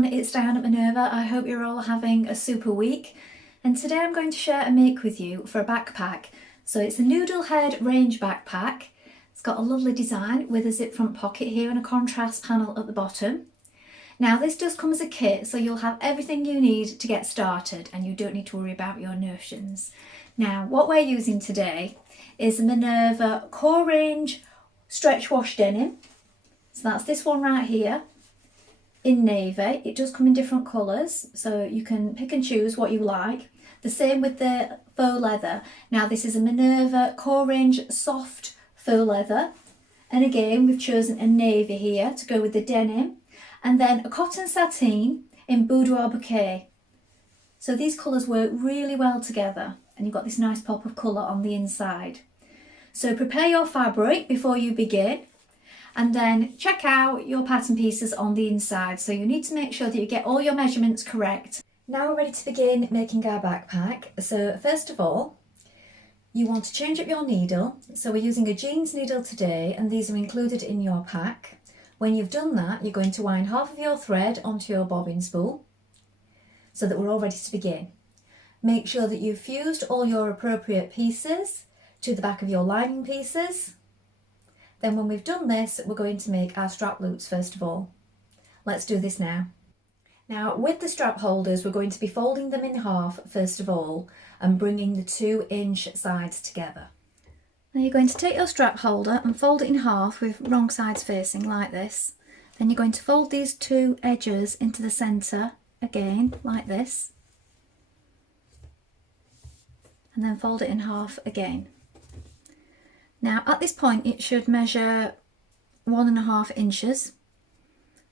everyone, it's Dianne at Minerva. I hope you're all having a super week. And today I'm going to share a make with you for a backpack. So it's a Noodlehead range backpack. It's got a lovely design with a zip front pocket here and a contrast panel at the bottom. Now this does come as a kit, so you'll have everything you need to get started and you don't need to worry about your notions. Now what we're using today is a Minerva core range stretch wash denim. So that's this one right here in navy. It does come in different colours, so you can pick and choose what you like. The same with the faux leather. Now this is a Minerva core range soft faux leather, and again we've chosen a navy here to go with the denim, and then a cotton sateen in boudoir bouquet. So these colours work really well together, and you've got this nice pop of colour on the inside. So prepare your fabric before you begin, and then check out your pattern pieces on the inside. So you need to make sure that you get all your measurements correct. Now we're ready to begin making our backpack. So first of all, you want to change up your needle. So we're using a jeans needle today, and these are included in your pack. When you've done that, you're going to wind half of your thread onto your bobbin spool so that we're all ready to begin. Make sure that you've fused all your appropriate pieces to the back of your lining pieces. Then when we've done this, we're going to make our strap loops first of all. Let's do this now. Now with the strap holders, we're going to be folding them in half first of all and bringing the 2-inch sides together. Now you're going to take your strap holder and fold it in half with wrong sides facing like this. Then you're going to fold these two edges into the centre again like this, and then fold it in half again. Now at this point it should measure 1.5 inches,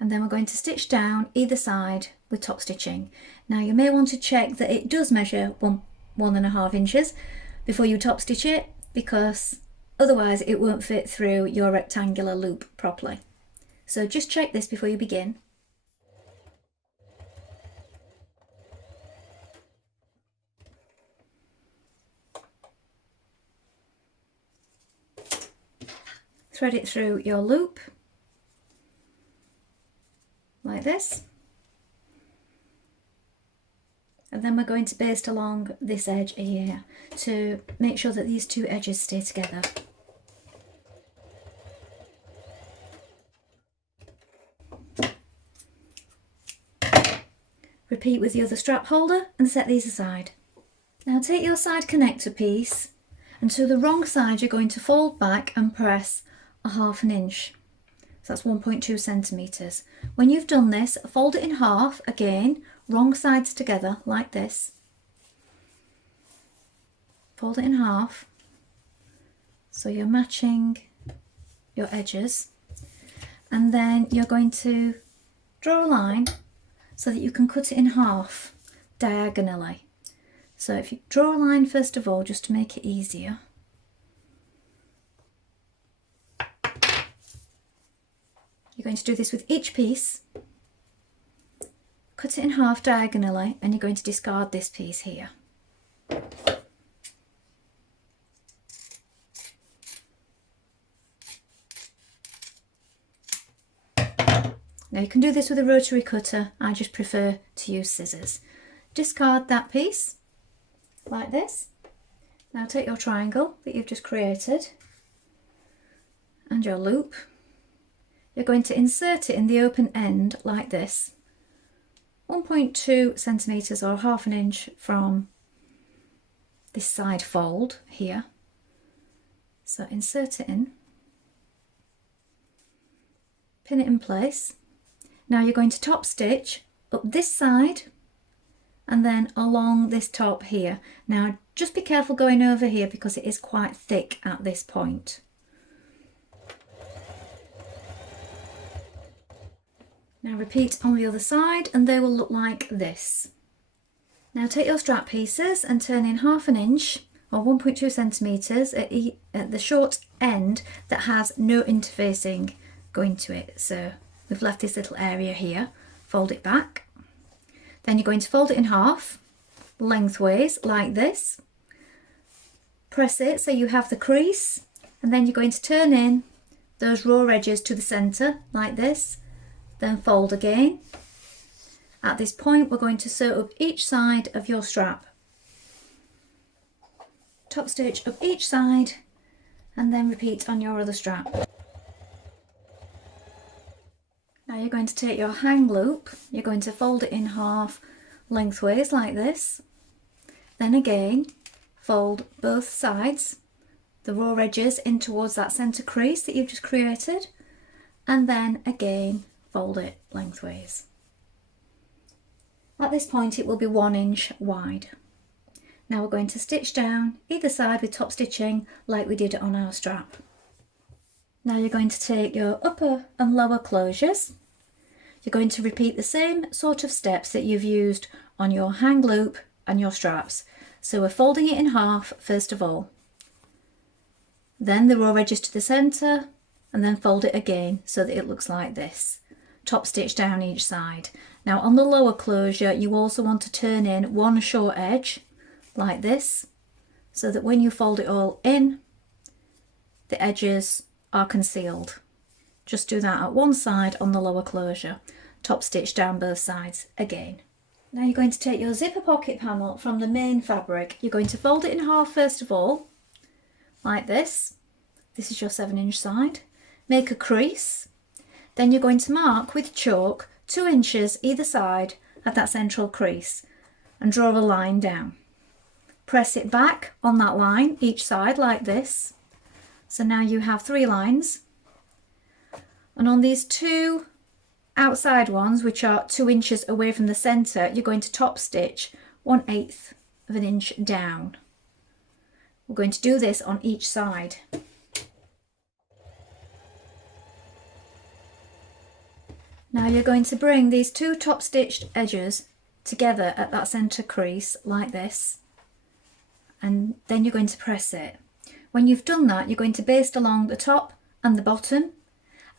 and then we're going to stitch down either side with top stitching. Now you may want to check that it does measure 1.5 inches before you top stitch it, because otherwise it won't fit through your rectangular loop properly. So just check this before you begin. Thread it through your loop like this, and then we're going to baste along this edge here to make sure that these two edges stay together. Repeat with the other strap holder and set these aside. Now take your side connector piece, and to the wrong side you're going to fold back and press 1/2 inch. So that's 1.2 centimeters. When you've done this, fold it in half again, wrong sides together like this. Fold it in half so you're matching your edges, and then you're going to draw a line so that you can cut it in half diagonally. So if you draw a line first of all, just to make it easier. You're going to do this with each piece. Cut it in half diagonally, and you're going to discard this piece here. Now you can do this with a rotary cutter. I just prefer to use scissors. Discard that piece like this. Now take your triangle that you've just created and your loop. You're going to insert it in the open end like this, 1.2 centimeters or 1/2 inch from this side fold here. So insert it in, pin it in place. Now you're going to top stitch up this side and then along this top here. Now just be careful going over here because it is quite thick at this point. Now repeat on the other side and they will look like this. Now take your strap pieces and turn in 1/2 inch or 1.2 centimeters at the short end that has no interfacing going to it. So we've left this little area here. Fold it back. Then you're going to fold it in half lengthways like this. Press it so you have the crease, and then you're going to turn in those raw edges to the centre like this. Then fold again, At this point, we're going to sew up each side of your strap. Top stitch up each side and then repeat on your other strap. Now you're going to take your hang loop, you're going to fold it in half lengthways like this. Then again, fold both sides, the raw edges in towards that centre crease that you've just created, and then again fold it lengthways. At this point it will be 1 inch wide. Now we're going to stitch down either side with top stitching like we did on our strap. Now you're going to take your upper and lower closures. You're going to repeat the same sort of steps that you've used on your hang loop and your straps. So we're folding it in half first of all. Then the raw edges to the centre and then fold it again so that it looks like this. Top stitch down each side. Now on the lower closure you also want to turn in one short edge like this so that when you fold it all in, the edges are concealed. Just do that at one side on the lower closure. Top stitch down both sides again. Now you're going to take your zipper pocket panel from the main fabric. You're going to fold it in half first of all, like this. This is your 7-inch side. Make a crease. Then you're going to mark with chalk 2 inches either side at that central crease and draw a line down. Press it back on that line each side like this. So now you have 3 lines, and on these 2 outside ones, which are 2 inches away from the centre, you're going to top stitch 1/8 of an inch down. We're going to do this on each side. Now you're going to bring these 2 top stitched edges together at that centre crease like this, and then you're going to press it. When you've done that, you're going to baste along the top and the bottom,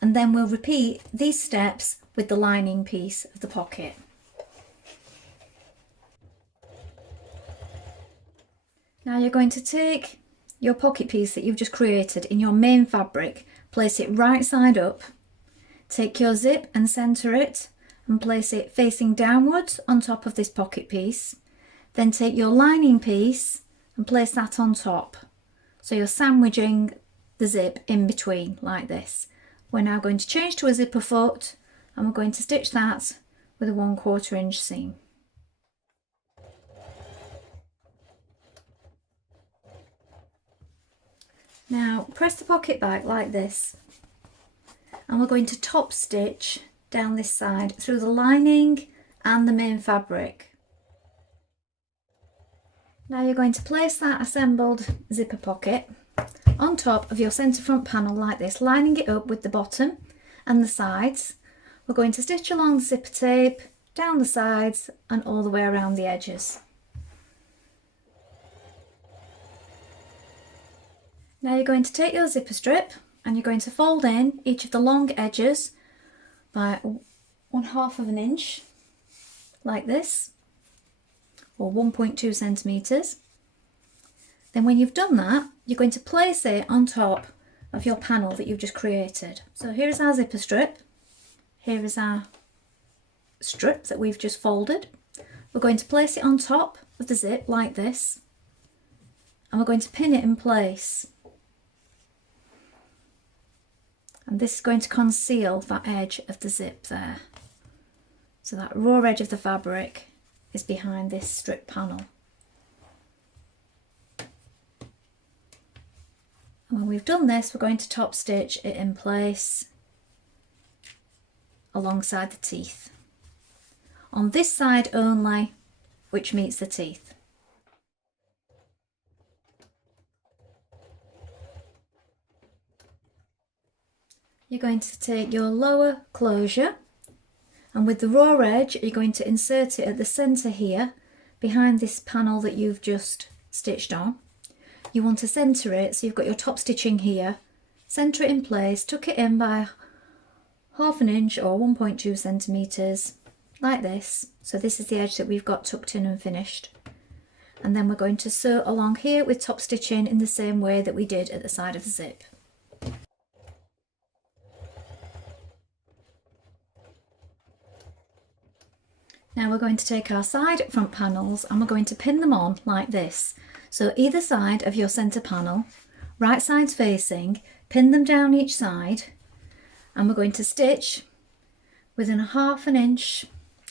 and then we'll repeat these steps with the lining piece of the pocket. Now you're going to take your pocket piece that you've just created in your main fabric, place it right side up, take your zip and centre it and place it facing downwards on top of this pocket piece. Then take your lining piece and place that on top. So you're sandwiching the zip in between like this. We're now going to change to a zipper foot and we're going to stitch that with a 1/4 inch seam. Now press the pocket back like this and we're going to top stitch down this side through the lining and the main fabric. Now you're going to place that assembled zipper pocket on top of your centre front panel like this, lining it up with the bottom and the sides. We're going to stitch along the zipper tape, down the sides and all the way around the edges. Now you're going to take your zipper strip and you're going to fold in each of the long edges by 1/2 of an inch like this, or 1.2 centimetres. Then when you've done that, you're going to place it on top of your panel that you've just created. So here is our zipper strip, here is our strip that we've just folded. We're going to place it on top of the zip like this, and we're going to pin it in place. And this is going to conceal that edge of the zip there. So that raw edge of the fabric is behind this strip panel. And when we've done this, we're going to top stitch it in place alongside the teeth. On this side only, which meets the teeth. You're going to take your lower closure and with the raw edge you're going to insert it at the centre here behind this panel that you've just stitched on. You want to centre it so you've got your top stitching here, centre it in place, tuck it in by 1/2 an inch or 1.2 centimetres like this. So this is the edge that we've got tucked in and finished. And then we're going to sew along here with top stitching in the same way that we did at the side of the zip. Now we're going to take our side front panels and we're going to pin them on like this. So either side of your centre panel, right sides facing, pin them down each side, and we're going to stitch within a 1/2 inch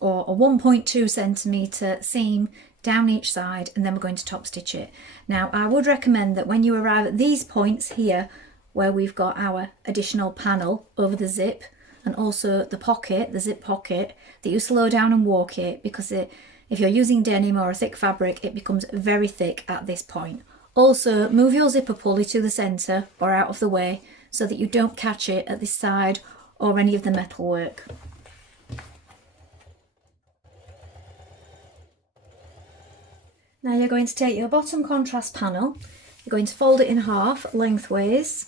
or a 1.2 centimetre seam down each side, and then we're going to top stitch it. Now I would recommend that when you arrive at these points here where we've got our additional panel over the zip and also the pocket, the zip pocket, that you slow down and walk it, because if you're using denim or a thick fabric, it becomes very thick at this point. Also move your zipper pulley to the centre or out of the way so that you don't catch it at this side or any of the metal work. Now you're going to take your bottom contrast panel, you're going to fold it in half lengthways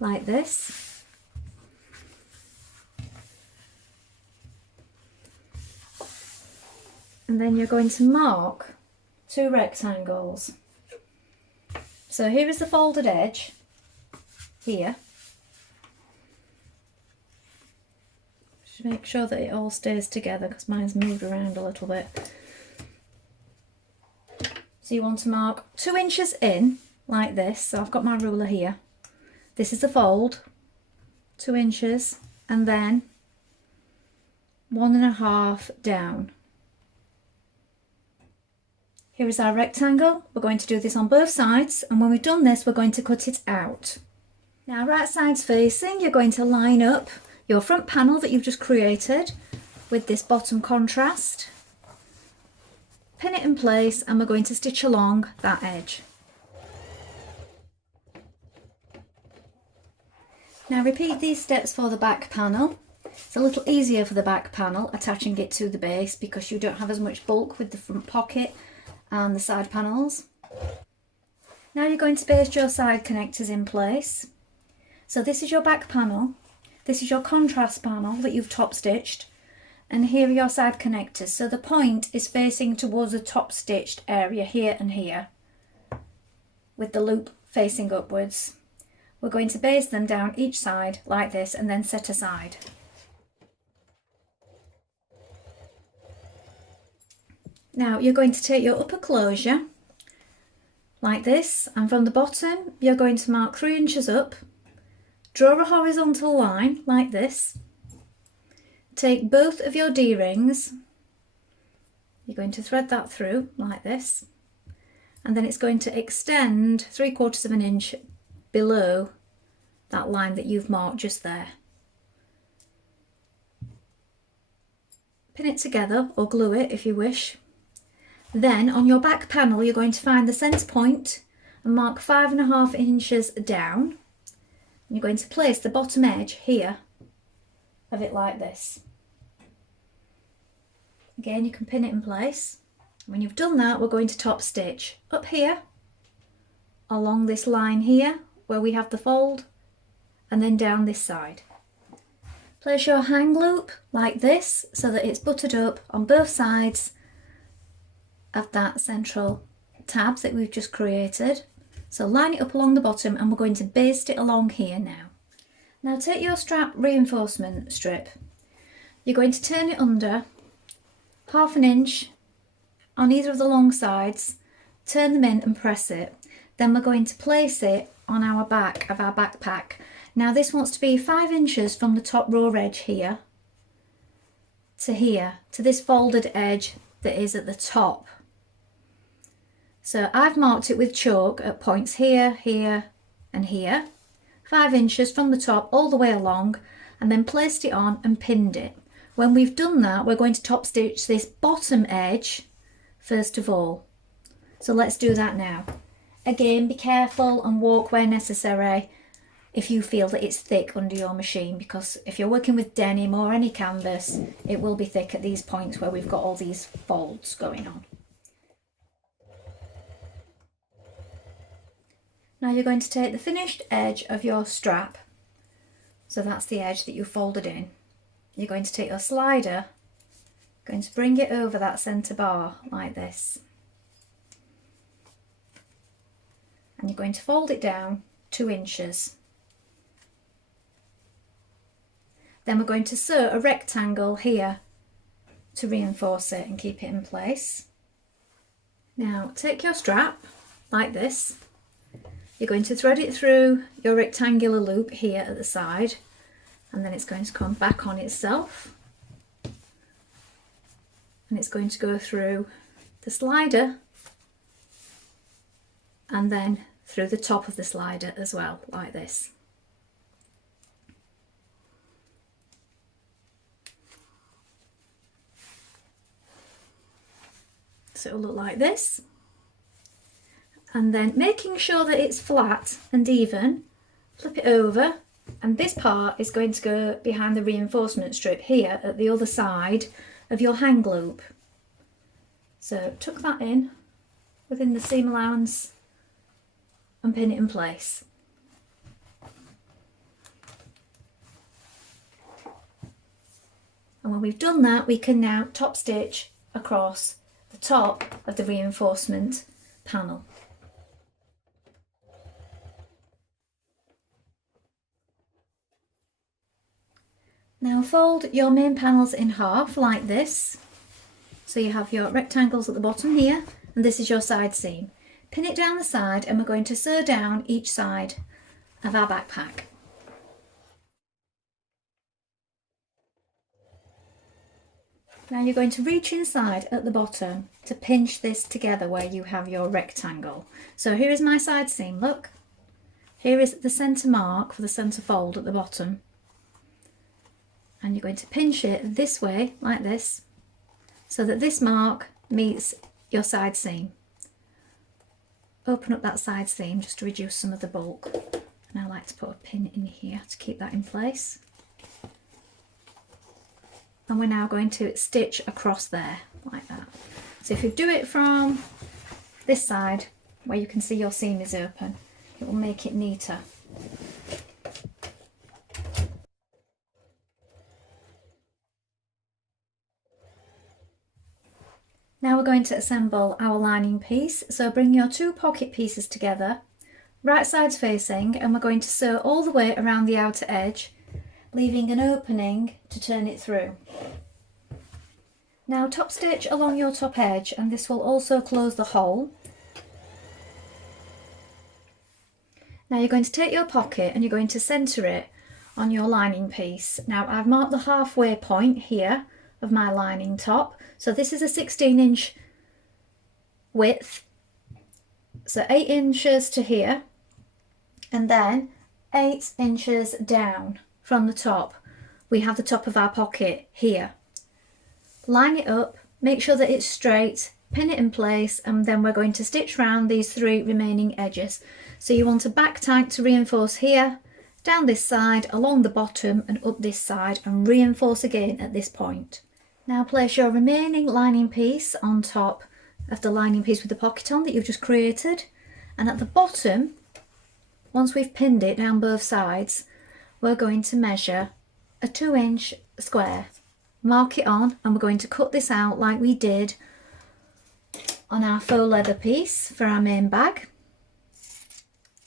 like this. And then you're going to mark 2 rectangles. So here is the folded edge here. Just make sure that it all stays together because mine's moved around a little bit. So you want to mark 2 inches in like this. So I've got my ruler here. This is the fold, 2 inches, and then 1.5 down. Here is our rectangle. We're going to do this on both sides, and when we've done this, we're going to cut it out. Now right sides facing, you're going to line up your front panel that you've just created with this bottom contrast. Pin it in place, and we're going to stitch along that edge. Now repeat these steps for the back panel. It's a little easier for the back panel attaching it to the base because you don't have as much bulk with the front pocket and the side panels. Now you're going to baste your side connectors in place. So this is your back panel, this is your contrast panel that you've top stitched, and here are your side connectors. So the point is facing towards the top stitched area here and here with the loop facing upwards. We're going to baste them down each side like this and then set aside. Now you're going to take your upper closure like this, and from the bottom you're going to mark 3 inches up, draw a horizontal line like this, take both of your D-rings, you're going to thread that through like this, and then it's going to extend 3/4 inch below that line that you've marked just there. Pin it together or glue it if you wish. Then on your back panel you're going to find the centre point and mark 5.5 inches down. You're going to place the bottom edge here of it like this. Again, you can pin it in place. When you've done that, we're going to top stitch up here along this line here where we have the fold, and then down this side. Place your hang loop like this so that it's buttered up on both sides of that central tab that we've just created. So line it up along the bottom, and we're going to baste it along here now. Now take your strap reinforcement strip. You're going to turn it under 1/2 inch on either of the long sides, turn them in and press it. Then we're going to place it on our back of our backpack. Now this wants to be 5 inches from the top raw edge here, to this folded edge that is at the top. So I've marked it with chalk at points here, here and here, 5 inches from the top all the way along, and then placed it on and pinned it. When we've done that, we're going to top stitch this bottom edge first of all. So let's do that now. Again, be careful and walk where necessary if you feel that it's thick under your machine, because if you're working with denim or any canvas, it will be thick at these points where we've got all these folds going on. Now you're going to take the finished edge of your strap, so that's the edge that you folded in. You're going to take your slider, going to bring it over that centre bar like this, and you're going to fold it down 2 inches. Then we're going to sew a rectangle here to reinforce it and keep it in place. Now take your strap like this. You're going to thread it through your rectangular loop here at the side, and then it's going to come back on itself, and it's going to go through the slider and then through the top of the slider as well, like this. So it'll look like this. And then making sure that it's flat and even, flip it over, and this part is going to go behind the reinforcement strip here at the other side of your hang loop. So tuck that in within the seam allowance and pin it in place. And when we've done that, we can now top stitch across the top of the reinforcement panel. Now fold your main panels in half like this. So you have your rectangles at the bottom here, and this is your side seam. Pin it down the side, and we're going to sew down each side of our backpack. Now you're going to reach inside at the bottom to pinch this together where you have your rectangle. So here is my side seam, look. Here is the centre mark for the centre fold at the bottom. And you're going to pinch it this way, like this, so that this mark meets your side seam. Open up that side seam just to reduce some of the bulk. And I like to put a pin in here to keep that in place. And we're now going to stitch across there, like that. So if you do it from this side, where you can see your seam is open, it will make it neater. Now we're going to assemble our lining piece. So bring your two pocket pieces together, right sides facing, and we're going to sew all the way around the outer edge, leaving an opening to turn it through. Now top stitch along your top edge, and this will also close the hole. Now you're going to take your pocket and you're going to centre it on your lining piece. Now I've marked the halfway point here of my lining top. So this is a 16-inch width, so 8 inches to here, and then 8 inches down from the top. We have the top of our pocket here. Line it up, make sure that it's straight, pin it in place, and then we're going to stitch round these 3 remaining edges. So you want a back tag to reinforce here, down this side, along the bottom and up this side, and reinforce again at this point. Now place your remaining lining piece on top of the lining piece with the pocket on that you've just created, and at the bottom, once we've pinned it down both sides, we're going to measure a 2-inch square. Mark it on, and we're going to cut this out like we did on our faux leather piece for our main bag.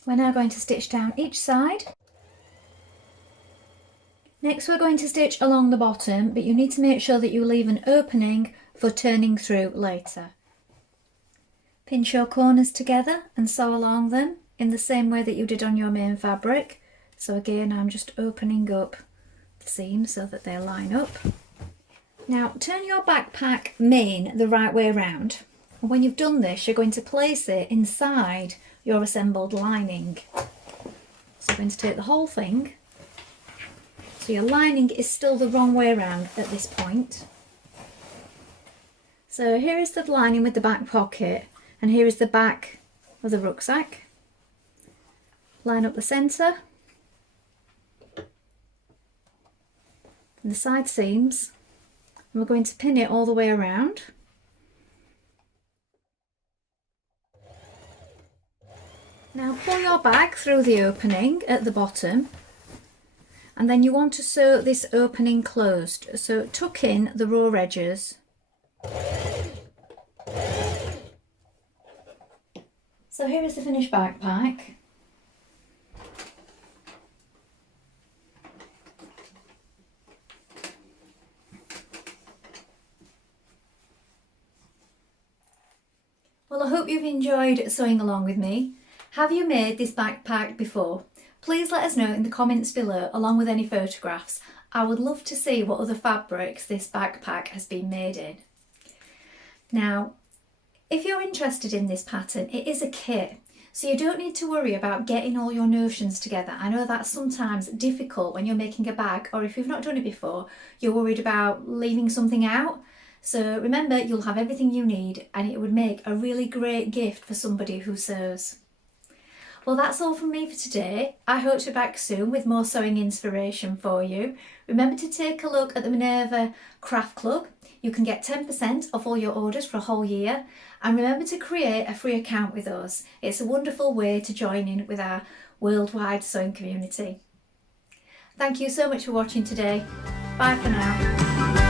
We're now going to stitch down each side. Next we're going to stitch along the bottom, but you need to make sure that you leave an opening for turning through later. Pinch your corners together and sew along them in the same way that you did on your main fabric. So again, I'm just opening up the seams so that they line up. Now turn your backpack main the right way around, and when you've done this you're going to place it inside your assembled lining. So you're going to take the whole thing. So your lining is still the wrong way around at this point. So here is the lining with the back pocket, and here is the back of the rucksack. Line up the centre and the side seams, and we're going to pin it all the way around. Now pull your bag through the opening at the bottom, and then you want to sew this opening closed. So tuck in the raw edges. So here is the finished backpack. Well, I hope you've enjoyed sewing along with me. Have you made this backpack before? Please let us know in the comments below along with any photographs. I would love to see what other fabrics this backpack has been made in. Now, if you're interested in this pattern, it is a kit, so you don't need to worry about getting all your notions together. I know that's sometimes difficult when you're making a bag, or if you've not done it before, you're worried about leaving something out. So remember, you'll have everything you need and it would make a really great gift for somebody who sews. Well, that's all from me for today. I hope to be back soon with more sewing inspiration for you. Remember to take a look at the Minerva Craft Club. You can get 10% off all your orders for a whole year. And remember to create a free account with us. It's a wonderful way to join in with our worldwide sewing community. Thank you so much for watching today. Bye for now.